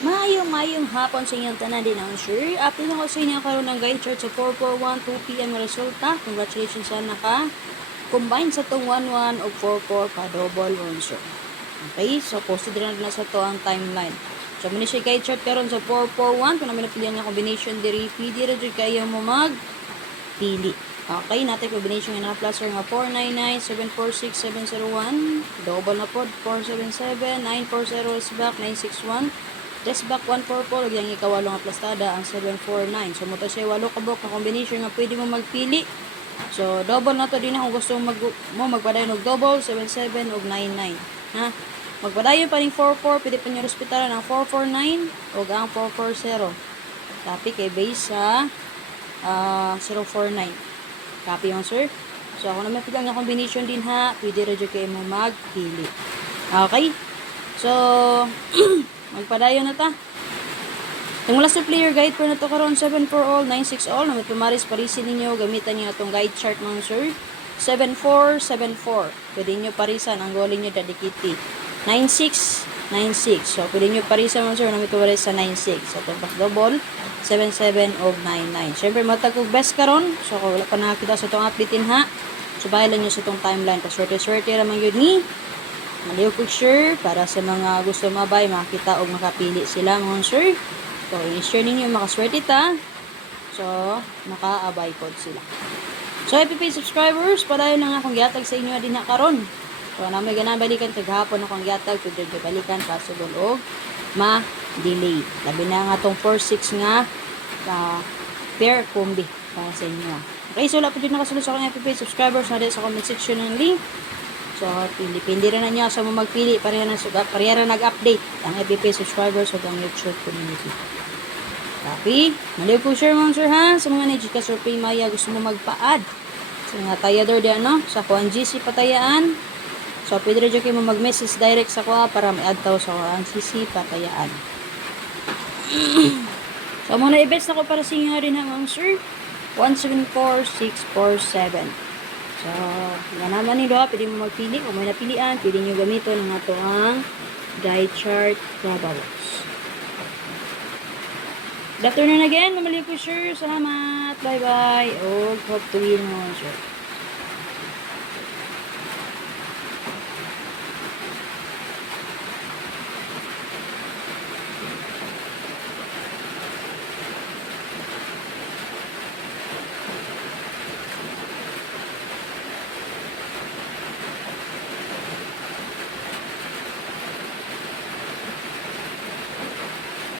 Mayong hapon sa inyong tanan din ang sure. Update ako sa inyo karon ng guide chart sa 441 2 PM nga resulta. Congratulations sa combine sa tong 11 o 44 pa double answer. Okay, so posted rin na sa to ang timeline. So muna siya guide chart karon sa 441 kung namin napilihan nga combination diri pwede ra jud kayo mo magpili. Okay, natin combination nga plus or nga 499 746 701 double na pod 477 940 is back 961 Test back 144, yung ikawalo nga plastada, ang 749. So, muto siya walo kabok na combination nga pwede mo magpili. So, double na to din kung gusto mo magpadayon og double, 77 og 99. Ha? Magpadayon pa rin 44, pwede pa nyo hospitalan ang 449 o ang 440. Tapi kay base sa 049. Copy mo, sir? So, ako naman pilang nga combination din ha, pwede rin kayo mo magpili. Okay? So, magpadayon na ta. Itong last player guide po na to karon 7 for all, 9-6 all. Namit pumaris parisin ninyo, gamitan niyo itong guide chart mga sir. 7-4, 7-4. Pwede nyo parisan, ang goal nyo dadikiti. 9-6, 9-6. So, pwede nyo parisan mga sir, namit pumaris sa 9-6. So, itong back double, 7-7 o 9-9. Siyempre, matagog best karon. So, kung wala pa nakakita sa itong updatein ha, subayan lang nyo sa itong timeline. Paswerte-swerte naman yun ni maliw picture para sa mga gusto mabay, makita o makapili sila mga sir. So, i-share ninyo makaswerte ta. So, maka-abay pod sila. So, FPP subscribers, padayon na nga akong gihatag sa inyo din na karon. So, na may ganang balikan kaghapon akong gihatag, pwede balikan possible og ma-delay. Labi na nga tong 4-6 nga pair combi para sa inyo. Okay, so wala po dyan nakasunod sa akong FPP subscribers na din sa comment section ng link. So, pindi rin na nyo sa mga magpili. Pareha nag-update ang FBP subscribers o ang YouTube community. Copy. Maliw po share mga sir ha. Sa mga Nejika Survey Maya gusto mo magpa-add. Sa mga tayador diyan no. Sa kuan GC patayaan. So, pwede rin kayo mo mag-message direct sa kuha para may add tao sa kuan GC patayaan. So, muna i-best na ko para sa inyo rin ha mga sir. 174647. So, yan naman nilo, pwede mo magpili. Kung may napilian, pwede nyo gamitin ng ato ang guide chart Bravox. Good afternoon again. Mamali po, sir. Salamat. Bye-bye. O, hope to win mo, sir.